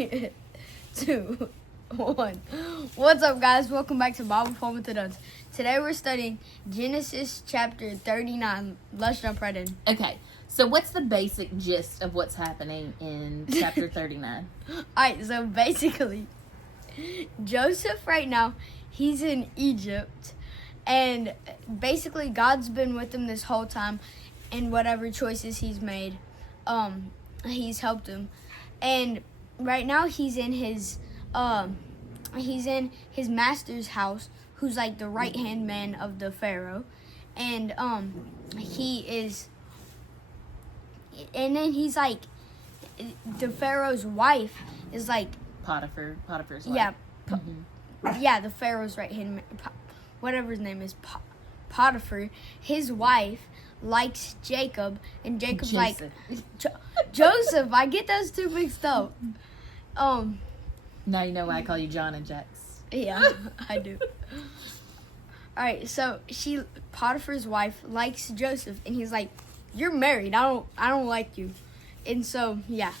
2, 1. What's up, guys? Welcome back to Bible Fun with the Duns. Today we're studying Genesis chapter 39. Let's jump right in. Okay, so what's the basic gist of what's happening in chapter 39? Alright, so basically, Joseph right now, he's in Egypt. And basically, God's been with him this whole time. And whatever choices he's made, he's helped him. And right now he's in his master's house, who's like the right hand man of the Pharaoh, and he's like the Pharaoh's wife is like Potiphar's wife. Yeah, yeah, the Pharaoh's right hand man, whatever his name is, Potiphar. His wife likes Jacob, and Jacob's Joseph. Joseph. I get those two mixed up. Now you know why I call you John and Jax. Yeah, I do. Alright, so Potiphar's wife likes Joseph, and he's like, "You're married. I don't like you." And so, yeah.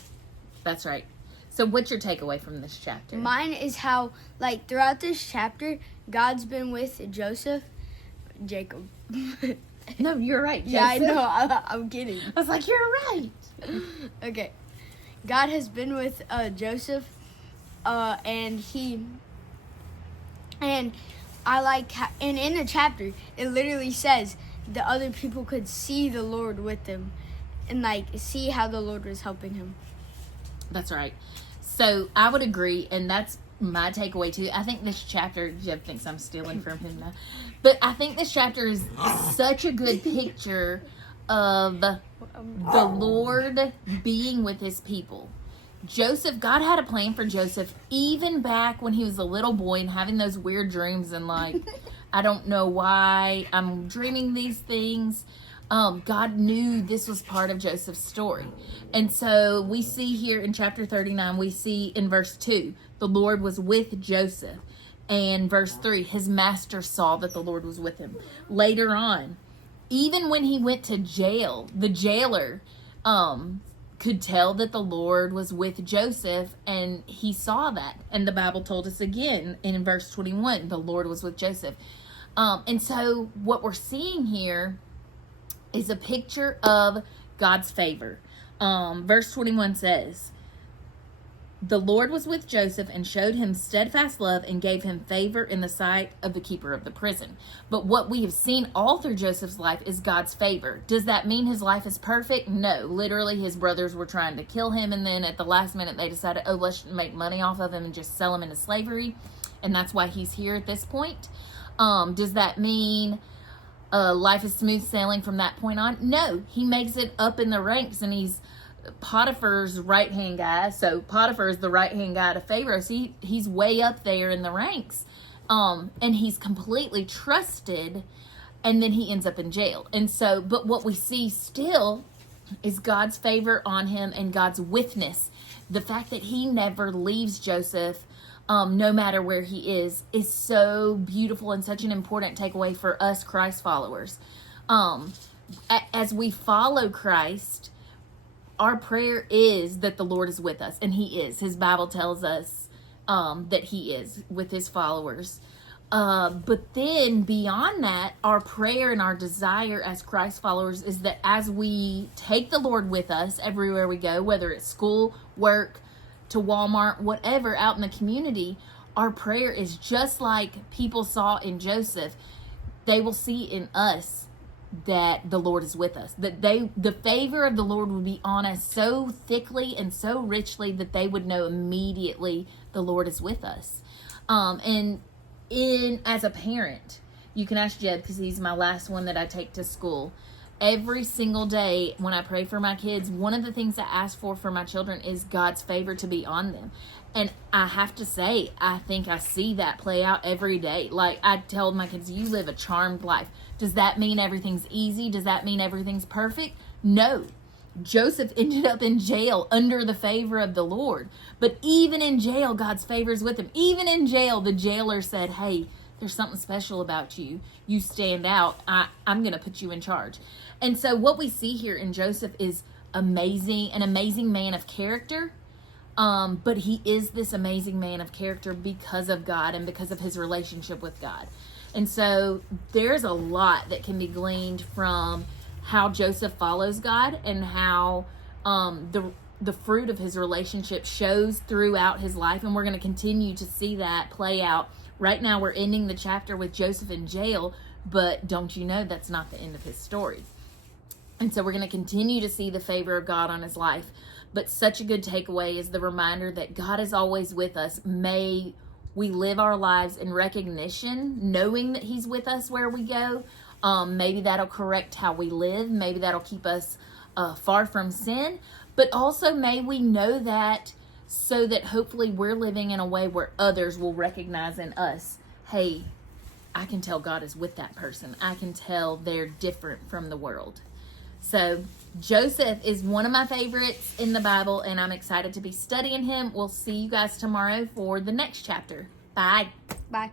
That's right. So what's your takeaway from this chapter? Mine is how, like, throughout this chapter, God's been with Jacob. No, you're right, Joseph. Yeah, I know. I'm kidding. I was like, you're right. Okay. God has been with Joseph, and I like, and in the chapter, it literally says the other people could see the Lord with him, and like see how the Lord was helping him. That's right. So I would agree, and that's my takeaway too. I think this chapter, Jeff thinks I'm stealing from him now, but I think this chapter is such a good picture of the Lord being with his people. God had a plan for Joseph even back when he was a little boy and having those weird dreams and like, I don't know why I'm dreaming these things. God knew this was part of Joseph's story. And so we see here in chapter 39, we see in verse 2, the Lord was with Joseph. And verse 3, his master saw that the Lord was with him. Later on, even when he went to jail, the jailer could tell that the Lord was with Joseph, and he saw that. And the Bible told us again in verse 21, the Lord was with Joseph. And so what we're seeing here is a picture of God's favor. Verse 21 says, the Lord was with Joseph and showed him steadfast love and gave him favor in the sight of the keeper of the prison. But what we have seen all through Joseph's life is God's favor. Does that mean his life is perfect? No. Literally, his brothers were trying to kill him, and then at the last minute they decided, let's make money off of him and just sell him into slavery. And that's why he's here at this point. Does that mean life is smooth sailing from that point on? No. He makes it up in the ranks, and he's Potiphar's right-hand guy. So Potiphar is the right-hand guy to Pharaoh. So he's way up there in the ranks. And he's completely trusted, and then he ends up in jail. And so, but what we see still is God's favor on him and God's witness. The fact that he never leaves Joseph, no matter where he is so beautiful and such an important takeaway for us Christ followers. As we follow Christ, our prayer is that the Lord is with us, and he is. His Bible tells us that he is with his followers. But then beyond that, our prayer and our desire as Christ followers is that as we take the Lord with us everywhere we go, whether it's school, work, to Walmart, whatever, out in the community, our prayer is just like people saw in Joseph. They will see in us that the Lord is with us, that the favor of the Lord would be on us so thickly and so richly that they would know immediately the Lord is with us. And as a parent, you can ask Jed, because he's my last one that I take to school. Every single day when I pray for my kids, one of the things I ask for my children is God's favor to be on them. And I have to say, I think I see that play out every day. Like, I tell my kids, you live a charmed life. Does that mean everything's easy? Does that mean everything's perfect? No. Joseph ended up in jail under the favor of the Lord. But even in jail, God's favor is with him. Even in jail, the jailer said, hey, there's something special about you. You stand out. I'm going to put you in charge. And so what we see here in Joseph is an amazing man of character, But he is this amazing man of character because of God and because of his relationship with God. And so there's a lot that can be gleaned from how Joseph follows God and how the fruit of his relationship shows throughout his life. And we're going to continue to see that play out. Right now we're ending the chapter with Joseph in jail, but don't you know that's not the end of his story. And so we're going to continue to see the favor of God on his life. But such a good takeaway is the reminder that God is always with us. May we live our lives in recognition, knowing that he's with us where we go. Maybe that'll correct how we live. Maybe that'll keep us far from sin. But also may we know that so that hopefully we're living in a way where others will recognize in us, hey, I can tell God is with that person. I can tell they're different from the world. So Joseph is one of my favorites in the Bible, and I'm excited to be studying him. We'll see you guys tomorrow for the next chapter. Bye. Bye.